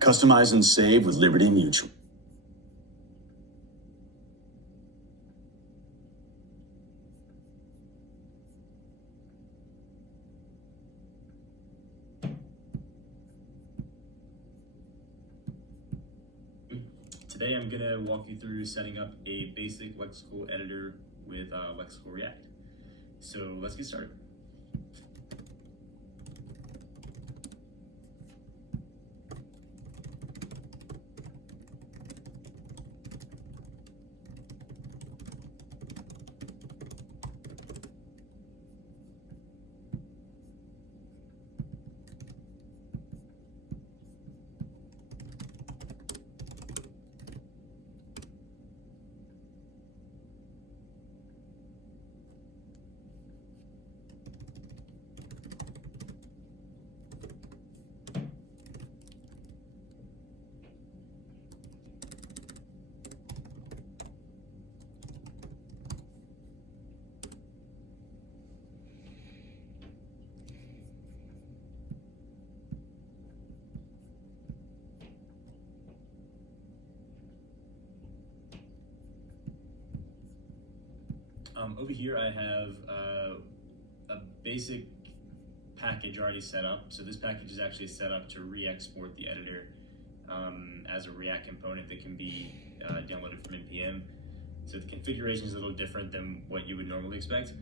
Customize and save with Liberty Mutual. Today I'm going to walk you through setting up a basic Lexical editor with Lexical React. So let's get started. Over here I have a basic package already set up. So this package is actually set up to re-export the editor as a React component that can be downloaded from NPM. So the configuration is a little different than what you would normally expect.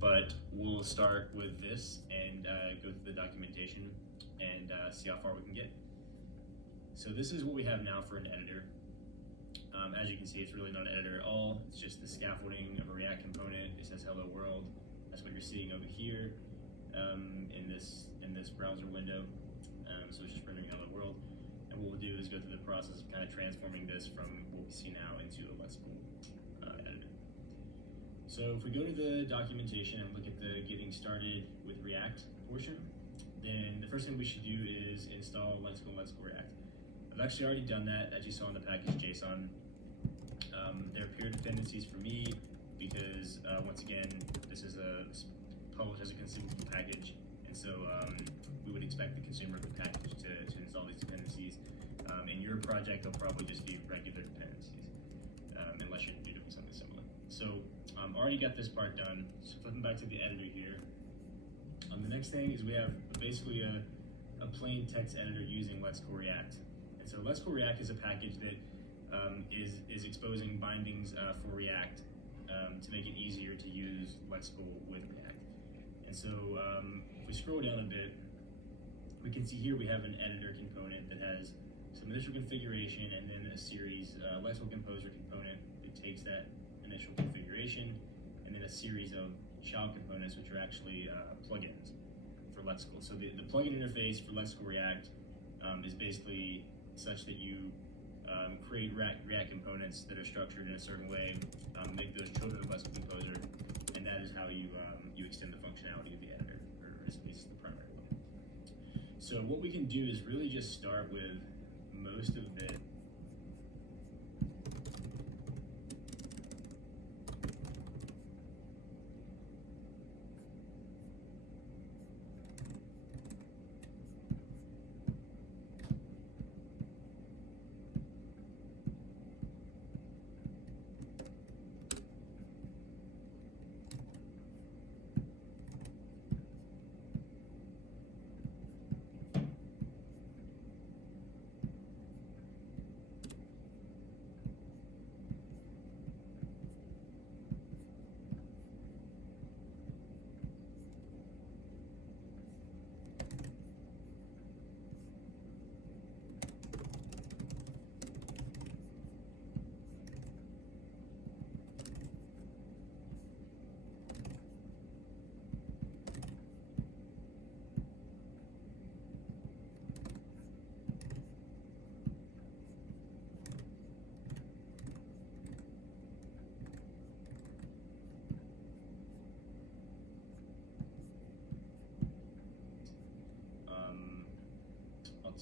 But we'll start with this and go through the documentation and see how far we can get. So this is what we have now for an editor. As you can see, it's really not an editor at all. It's just the scaffolding of a React component. It says hello world. That's what you're seeing over here in this browser window. So it's just rendering hello world. And what we'll do is go through the process of kind of transforming this from what we see now into a Lexical editor. So if we go to the documentation and look at the getting started with React portion, then the first thing we should do is install Lexical React. I've actually already done that, as you saw in the package JSON. There are pure dependencies for me because, once again, this is published as a consumable package, and so we would expect the consumer of the package to install these dependencies. In your project, they'll probably just be regular dependencies, unless you're doing something similar. So already got this part done. So flipping back to the editor here. The next thing is we have basically a plain text editor using Lexical React. And so Lexical React is a package that is exposing bindings for React to make it easier to use Lexical with React. And so if we scroll down a bit, we can see here we have an editor component that has some initial configuration and then a series Lexical Composer component that takes that initial configuration, and then a series of child components which are actually plugins for Lexical. So the plugin interface for Lexical React is basically such that you create React components that are structured in a certain way, make those children of Lexical Composer, and that is how you extend the functionality of the editor, or at least the primary one. So what we can do is really just start with most of the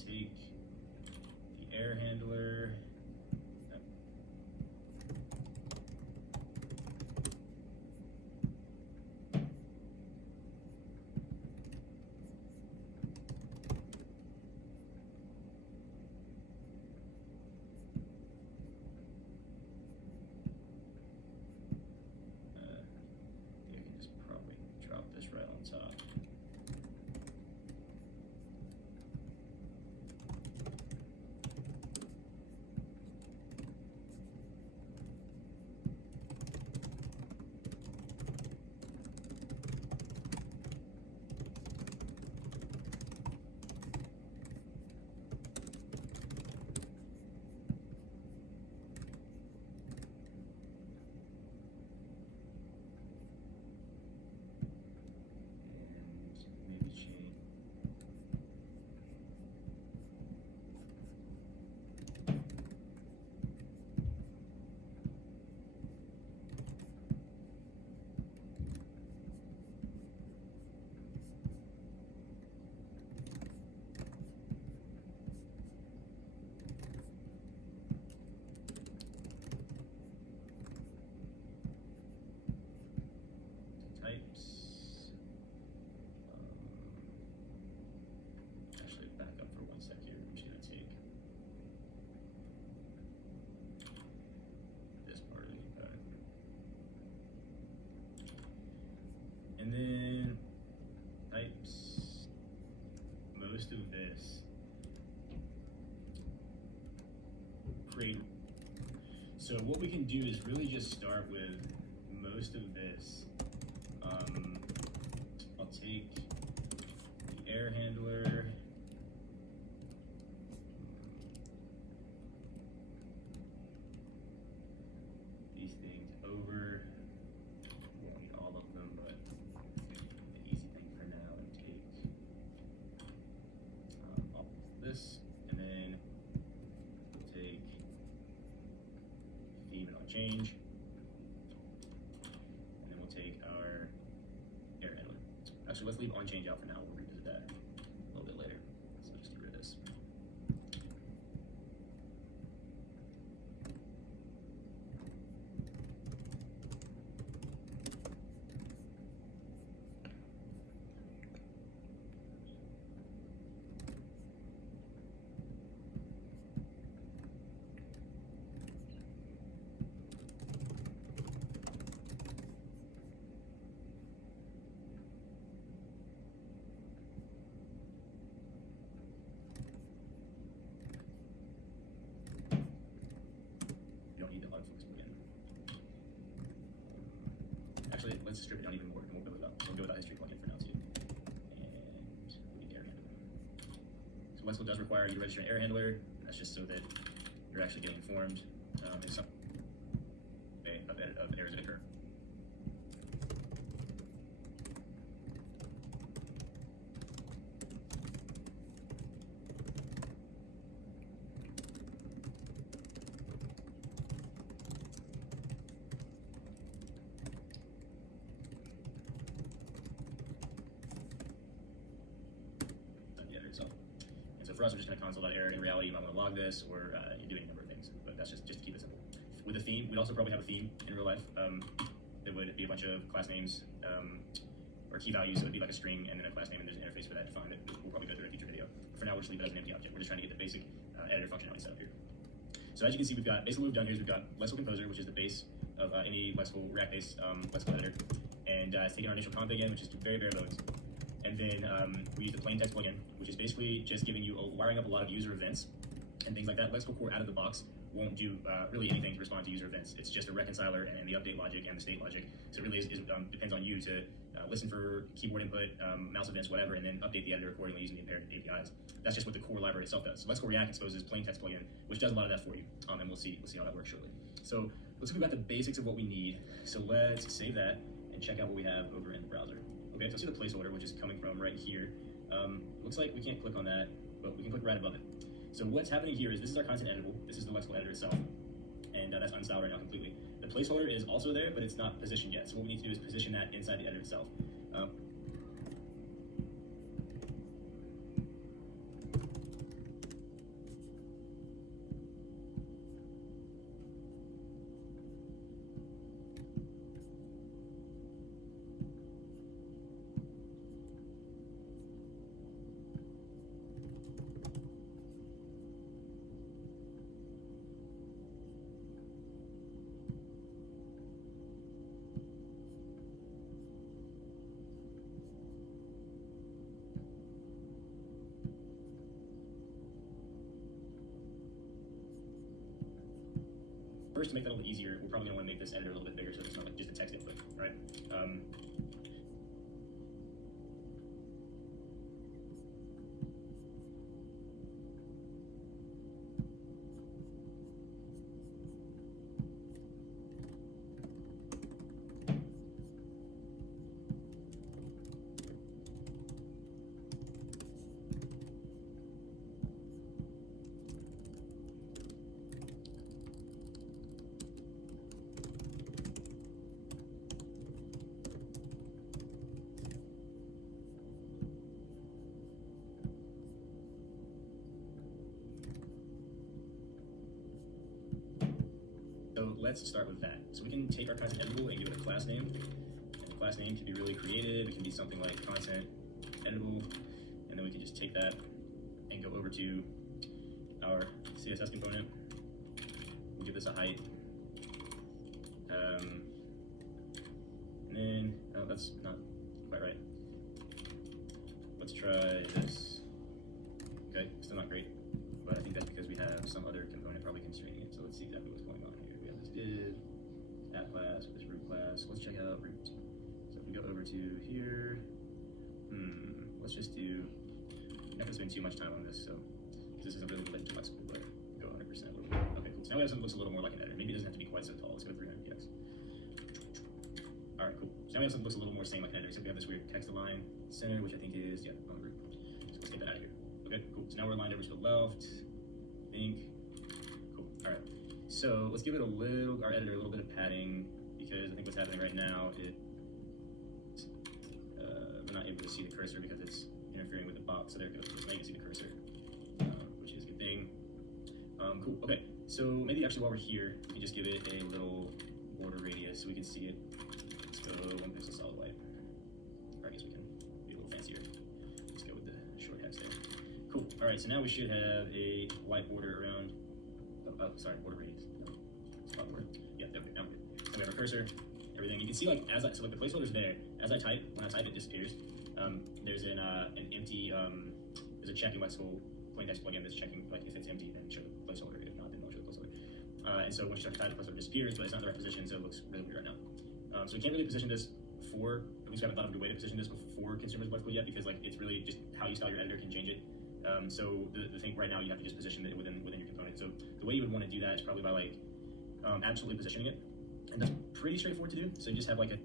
take the error handler. most of this create. So what we can do is really just start with most of this. I'll take the error handler. These things over. Won't need all of them, but the easy thing for now and take all this, and then we'll take theme and on change, and then we'll take our error handler. Actually, let's leave on change out for now. We'll revisit that a little bit later. So just get rid of this. Actually, let's strip it down even more, and we'll go with our history plugin for now too. And we need error handler. So Lexical does require you to register an error handler. That's just so that you're actually getting informed in some way of errors that occur. For us, we're just going to console that error. In reality, you might want to log this, or you do any number of things, but that's just to keep it simple. With a theme, we'd also probably have a theme in real life. It would be a bunch of class names or key values. So it would be like a string and then a class name, and there's an interface for that defined that we'll probably go through in a future video. For now, we'll just leave it as an empty object. We're just trying to get the basic editor functionality set up here. So as you can see, we've got basically what we've done here is we've got Lexical Composer, which is the base of any Lexical React-based Lexical editor, and it's taking our initial config in, which is very bare bones. And then we use the plain text plugin, which is basically just giving you wiring up a lot of user events and things like that. Lexical Core out of the box won't do really anything to respond to user events. It's just a reconciler and the update logic and the state logic. So it really depends on you to listen for keyboard input, mouse events, whatever, and then update the editor accordingly using the impaired APIs. That's just what the core library itself does. So Lexical React exposes plain text plugin, which does a lot of that for you, and we'll see how that works shortly. So looks like we've got the basics of what we need. So let's save that and check out what we have over in the browser. Okay, so see the placeholder, which is coming from right here. Looks like we can't click on that, but we can click right above it. So what's happening here is this is our content editable. This is the Lexical editor itself, and that's unstyled right now completely. The placeholder is also there, but it's not positioned yet. So what we need to do is position that inside the editor itself. First, to make that a little easier, we're probably going to want to make this editor a little bit bigger so it's not like just a text input, right? So let's start with that. So we can take our content editable and give it a class name. And the class name can be really creative. It can be something like content editable. And then we can just take that and go over to our CSS component. We'll give this a height. And then, oh, that's not quite right. Let's try this. some other component probably constraining it. So let's see exactly what's going on here. We have this div, app class, with this root class. Let's check out root. So if we go over to here, let's just do, I'm not gonna spend too much time on this, so this isn't really related to Lexical, but go 100%. Okay, cool. So now we have something that looks a little more like an editor. Maybe it doesn't have to be quite so tall. Let's go 300 px. All right, cool. So now we have something that looks a little more same like an editor, except we have this weird text align center, which I think is, on root. So let's get that out of here. Okay, cool. So now we're aligned over to the left. I think. Cool. All right. So let's give it our editor a little bit of padding, because I think what's happening right now, we're not able to see the cursor because it's interfering with the box. So there it goes. Now you can see the cursor, which is a good thing. Cool. Okay. So maybe actually while we're here, we can just give it a little border radius so we can see it. Let's go 1 pixel solid white. Or I guess we can be a little fancier. Let's go with the short hex there. Cool. All right. So now we should have a white border around. Border radius. No, spot border. Yeah, there we go. Now we're good. So we have our cursor, everything. You can see like so like the placeholder's there. As I type, when I type, it disappears. There's an empty there's a check in Lexical plain text plugin that's checking like if it's empty, then show the placeholder. If not, then don't show the placeholder. And so once you start to type, the placeholder disappears, but it's not in the right position, so it looks really weird right now. So we can't really position this for, at least we haven't thought of a good way to position this before consumers of Lexical yet, because like it's really just how you style your editor can change it. So the thing right now, you have to just position it within your component. So the way you would want to do that is probably by like absolutely positioning it, and that's pretty straightforward to do. So you just have like a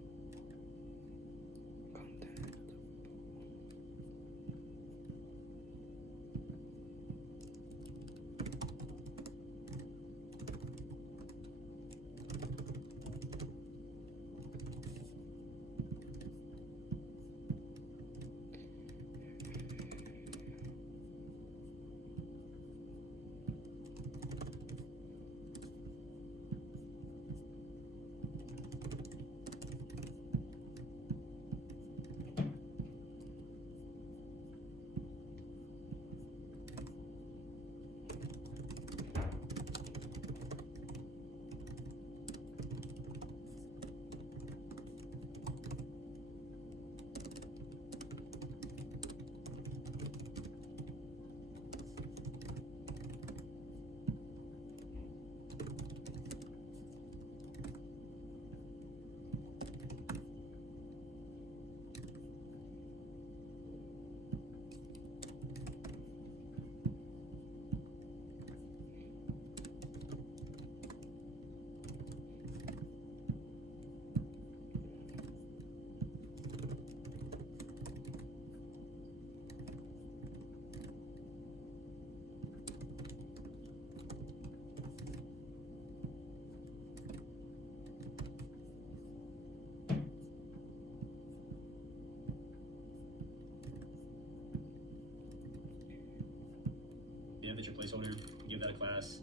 that's your placeholder, give that a class.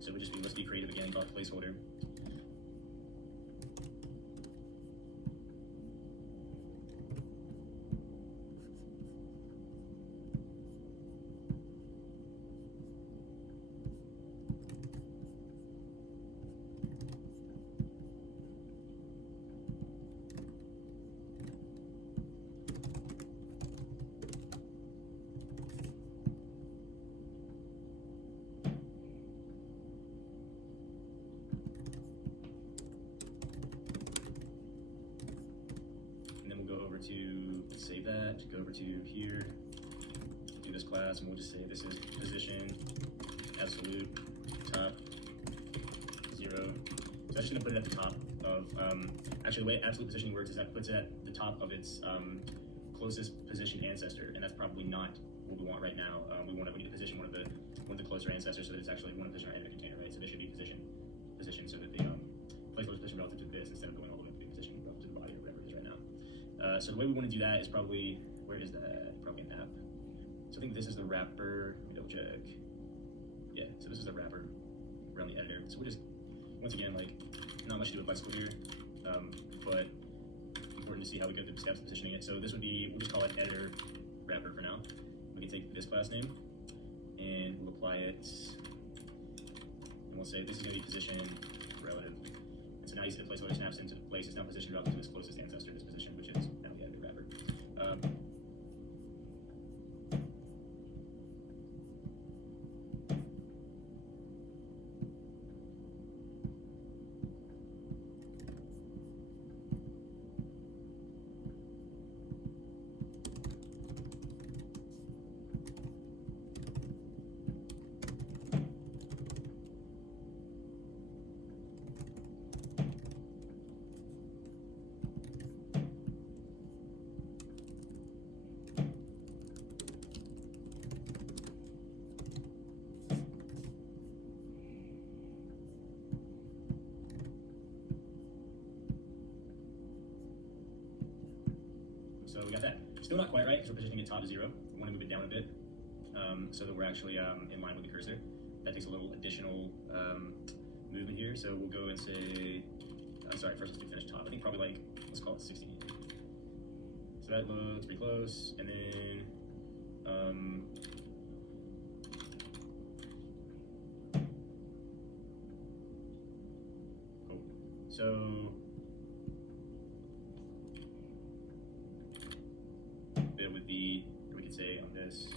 So let's be creative again, call it placeholder. To save that, go over to here, do this class, and we'll just say this is position absolute top 0. So I'm just going to put it at the top of, actually the way absolute positioning works is that it puts it at the top of its closest position ancestor, and that's probably not what we want right now. We need to position one of the closer ancestors so that it's actually one position in the container, right? So this should be position so that the placeholder is positioned relative to this instead of going all the way to the position relative to the body or whatever it is right now. So the way we want to do that is probably, where is that? Probably an app. So I think this is the wrapper. Let me double check. Yeah, so this is the wrapper around the editor. So we'll just, once again, like, not much to do with Lexical here, but important to see how we go through the steps of positioning it. So this would be, we'll just call it editor wrapper for now. We can take this class name and we'll apply it, and we'll say this is going to be position relative. And so now you see the placeholder snaps into place. It's now positioned relative to its closest ancestor, this position, which is now the editor wrapper. Still not quite right because we're positioning it top to 0. We want to move it down a bit so that we're actually in line with the cursor. That takes a little additional movement here. So we'll go and say, sorry, first let's do finish top. I think probably like, let's call it 16. So that looks pretty close. And then, cool. So, bit with the, we could say on this,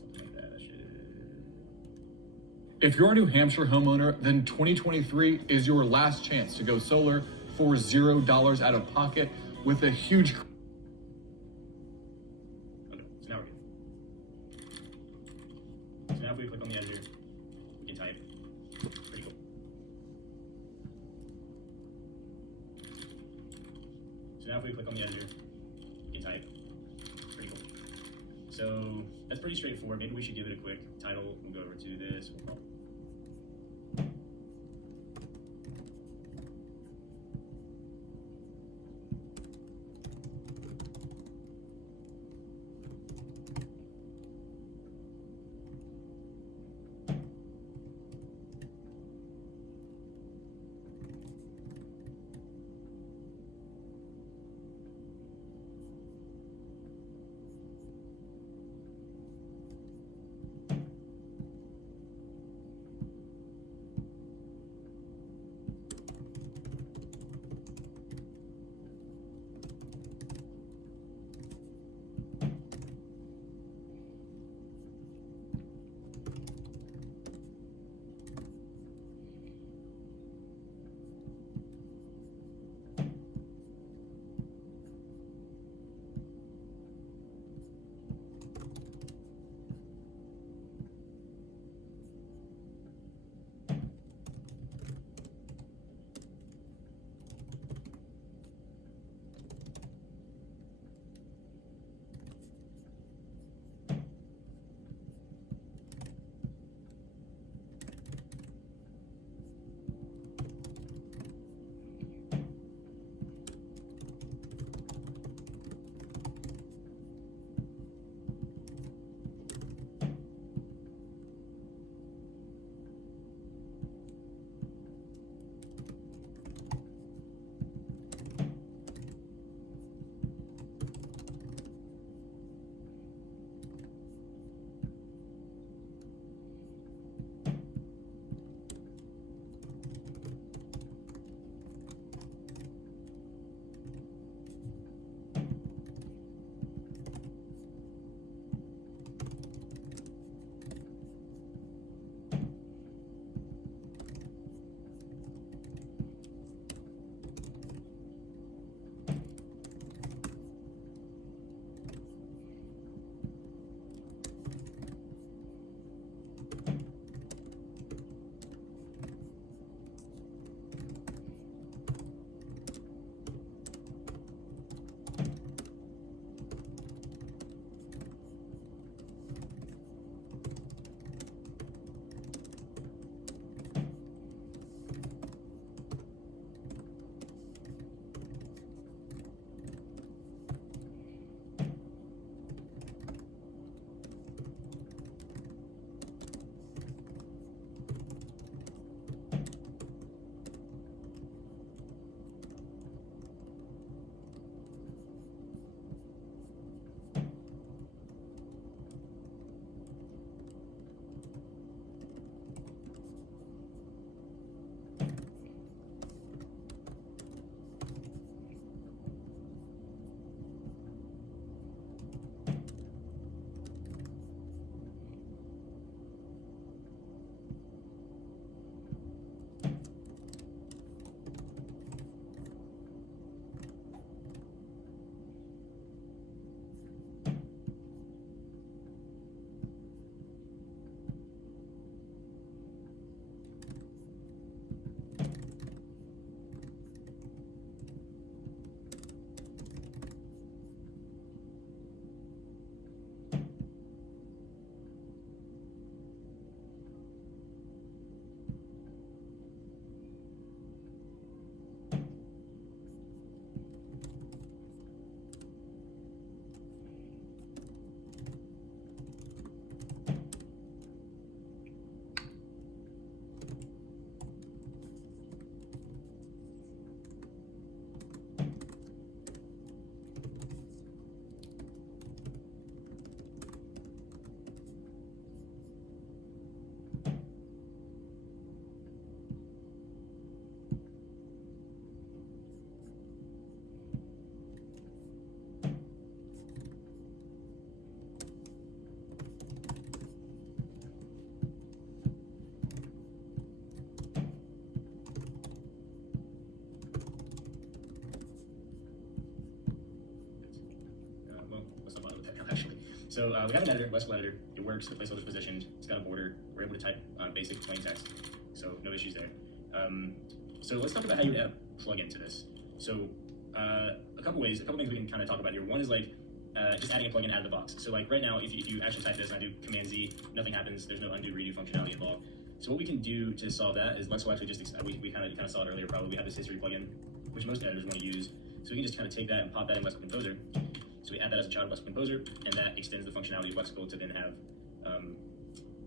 something like that. I should. If you're a New Hampshire homeowner, then 2023 is your last chance to go solar for $0 out of pocket with a huge. Okay, so now we're good. So now if we click on the editor, we can type. Pretty cool. So now if we click on the editor, we can type. Pretty cool. So that's pretty straightforward. Maybe we should give it a quick title. We'll go over to this. So we have an editor, Lexical editor. It works. The placeholder's positioned. It's got a border. We're able to type basic plain text, so no issues there. So let's talk about how you would add a plugin to this. So a couple things we can kind of talk about here. One is like just adding a plugin out of the box. So like right now, if you actually type this and I do Command Z, nothing happens. There's no undo redo functionality involved. So what we can do to solve that is Lexical actually just we kind of saw it earlier. Probably we have this history plugin, which most editors want to use. So we can just kind of take that and pop that in Lexical Composer. So we add that as a child of Lexical Composer, and that extends the functionality of Lexical to then have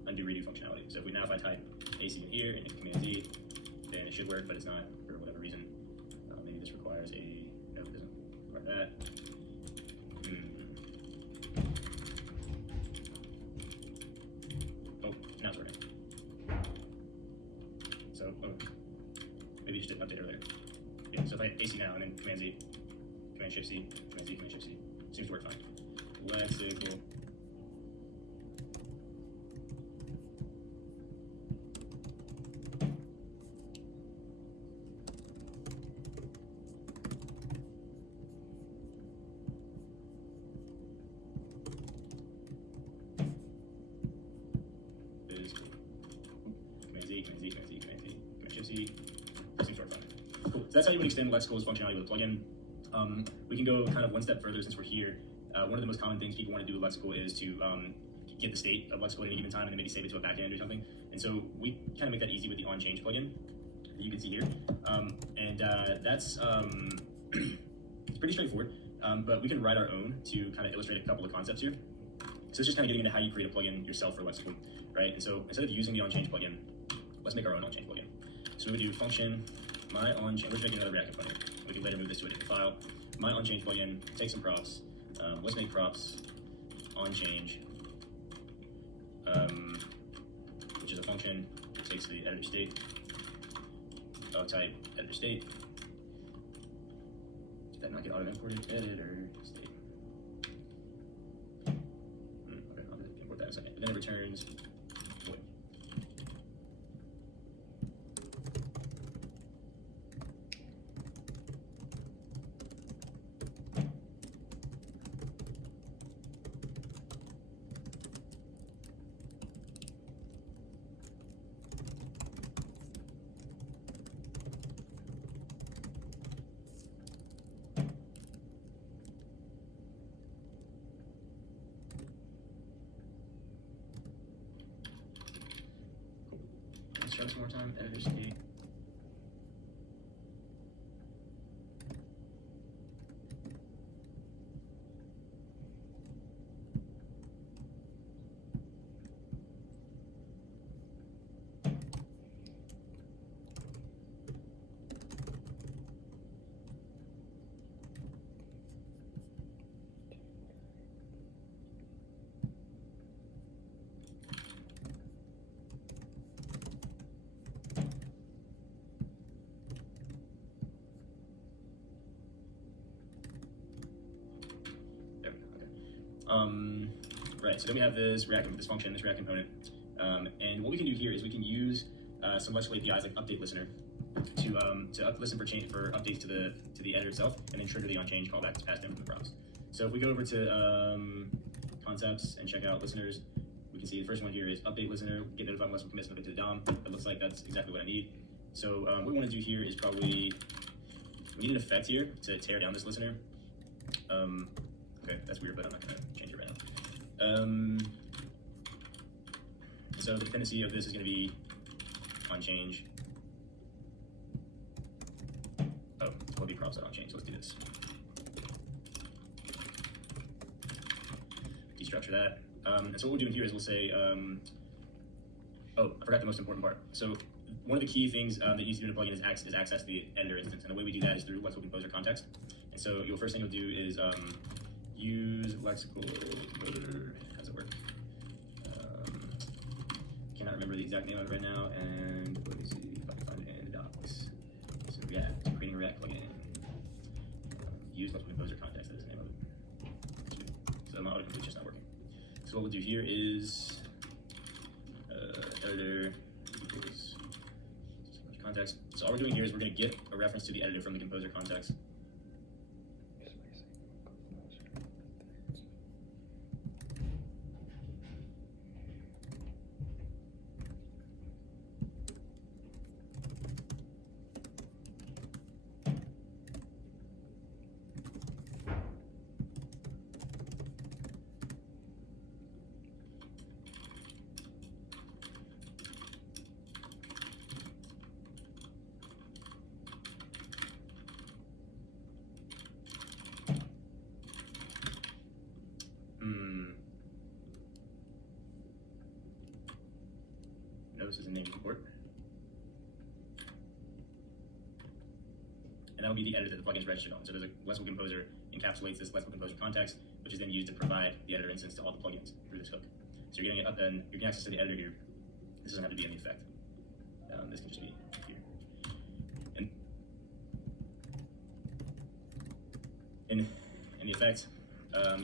undo redo functionality. So if I type AC in here and hit Command Z, then it should work, but it's not for whatever reason. Maybe this requires no, it doesn't require that. Oh, now it's working. So maybe you just didn't update earlier. Yeah, so if I hit AC now and then Command Z, Command Shift C, Command Z, Command Shift C, seems to work fine. Lexical. That's how you would extend Lexical's functionality with a plugin. We can go kind of one step further since we're here. One of the most common things people want to do with Lexical is to get the state of Lexical at any given time and then maybe save it to a backend or something. And so we kind of make that easy with the onChange plugin that you can see here. That's it's pretty straightforward, but we can write our own to kind of illustrate a couple of concepts here. So it's just kind of getting into how you create a plugin yourself for Lexical, right? And so instead of using the onChange plugin, let's make our own onChange plugin. So we would do function my onChange. We're just making another React component. We can later move this to a different file. My onChange plugin, take some props. Let's make props onChange, which is a function that takes the editor state of type editor state. Did that not get auto imported? Editor state. Okay, I'll import that in a second. But then it returns void. Let's try this one more time. Editor state. Right, so then we have this function, this React component, and what we can do here is we can use some Lexical APIs like update listener to listen for updates to the editor itself, and then trigger the onChange callback that's passed in from the props. So if we go over to concepts and check out listeners, we can see the first one here is update listener, get notified when Lexical commits something to the DOM. It looks like that's exactly what I need. So what we want to do here is we need an effect here to tear down this listener. Okay, that's weird, but I'm not going to change it right now. So the dependency of this is going to be onChange. Oh, it'll be props on onChange. So let's do this. Destructure that. And so what we're doing here is we'll say, oh, I forgot the most important part. So one of the key things that you need to do in a plugin is access the editor instance. And the way we do that is through Lexical Composer context. And so your first thing you'll do is use Lexical Composer. How does it work? Cannot remember the exact name of it right now. And let me see if I can find it in the docs. So React, creating a React plugin. Use Lexical Composer context. That is the name of it. So my autocomplete is just not working. So what we'll do here is editor equals context. So all we're doing here is we're going to get a reference to the editor from the composer context. a name import. And that will be the editor that the plugin is registered on. So there's a Lexical Composer encapsulates this Lexical Composer context, which is then used to provide the editor instance to all the plugins through this hook. So you're getting access to the editor here. This doesn't have to be in the effect. This can just be here. And in the effect,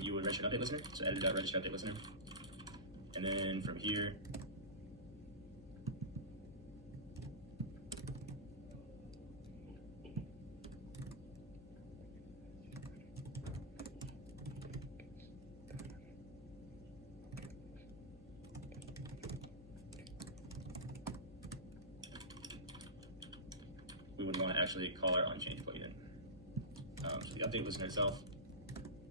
you would register an update listener. So editor.register update listener. And then from here, we would want to actually call our onChange plugin. So the update listener itself,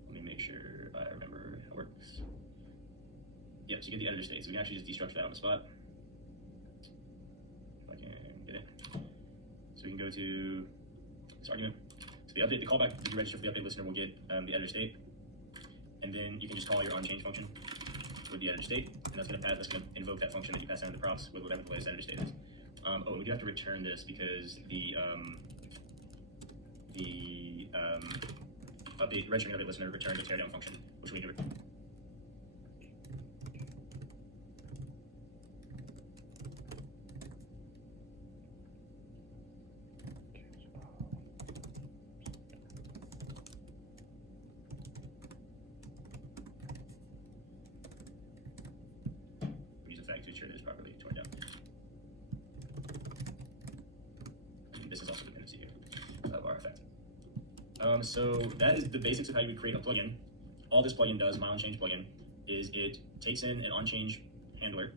let me make sure I remember how it works. Yep, so you get the editor state. So we can actually just destructure that on the spot. If I can get it. So we can go to this argument. So the callback that you register for the update listener will get the editor state. And then you can just call your onChange function with the editor state. And that's going to invoke that function that you pass down to the props with whatever the latest editor state is. Oh, we do have to return this because the registering update listener returned a teardown function, which we need to use effect to ensure that it's properly torn down. This is also a dependency of our effect. So that is the basics of how you would create a plugin. All this plugin does, my onChange plugin, is it takes in an onChange handler.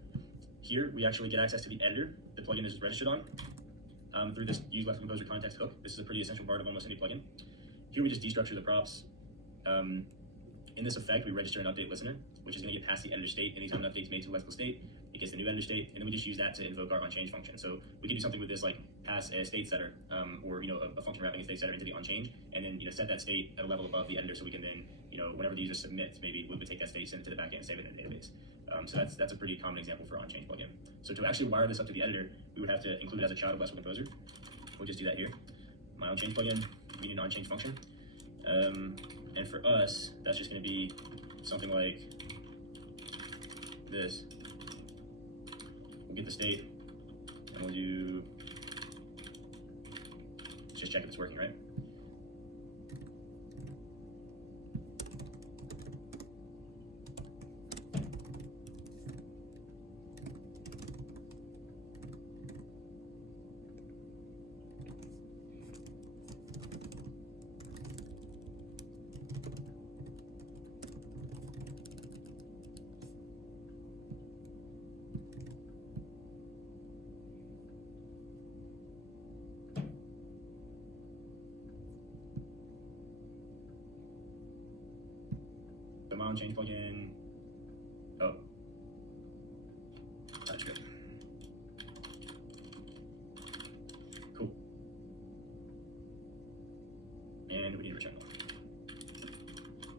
Here we actually get access to the editor the plugin is registered on through this use Lexical Composer context hook. This is a pretty essential part of almost any plugin. Here we just destructure the props. In this effect, we register an update listener, which is going to get past the editor state. Anytime an update is made to the Lexical state, it gets the new editor state, and then we just use that to invoke our onChange function. So we can do something with this, like pass a state setter, or a function wrapping a state setter into the onChange, and then set that state at a level above the editor, so we can then whenever the user submits, maybe we would take that state, send it to the backend, and save it in a database. So that's a pretty common example for onChange plugin. So to actually wire this up to the editor, we would have to include it as a child of Lexical Composer. We'll just do that here. My onChange plugin, we need an onChange function, and for us, that's just going to be something like this. We'll get the state, and we'll do, let's just check if it's working, right? The my onChange plugin. Oh, that's good. Cool. And we need to return one.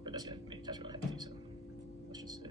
But that's gonna make test really happy too. So let's just say.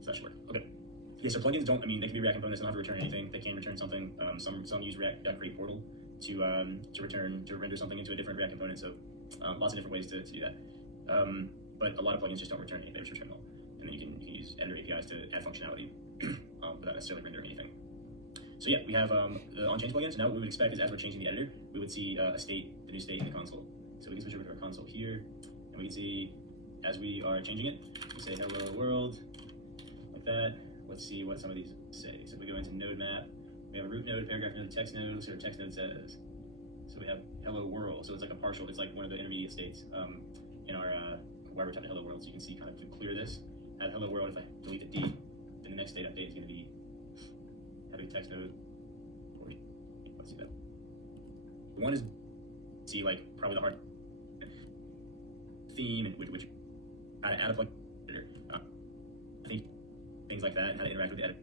So that should work. Okay. Yeah, so plugins don't. I mean, they can be React components. They don't have to return anything. They can return something. Some use React create portal to render something into a different React component. So lots of different ways to do that. But a lot of plugins just don't return anything. They just return null, and then you can use editor APIs to add functionality without necessarily rendering anything. So yeah, we have the on-change plugins. Now what we would expect is as we're changing the editor, we would see the new state in the console. So we can switch over to our console here, and we can see as we are changing it, we say hello world, like that. Let's see what some of these say. So if we go into node map, we have a root node, paragraph node, text node. Let's see what our text node says. So we have hello world. So it's like a partial, it's like one of the intermediate states in our where we're typing hello world. So you can see kind of to clear this, have hello world. If I delete the D, then the next state update is going to be having text node. Let's see that. One is see like probably the hard theme and which add a plugin editor. I think things like that and how to interact with the editor.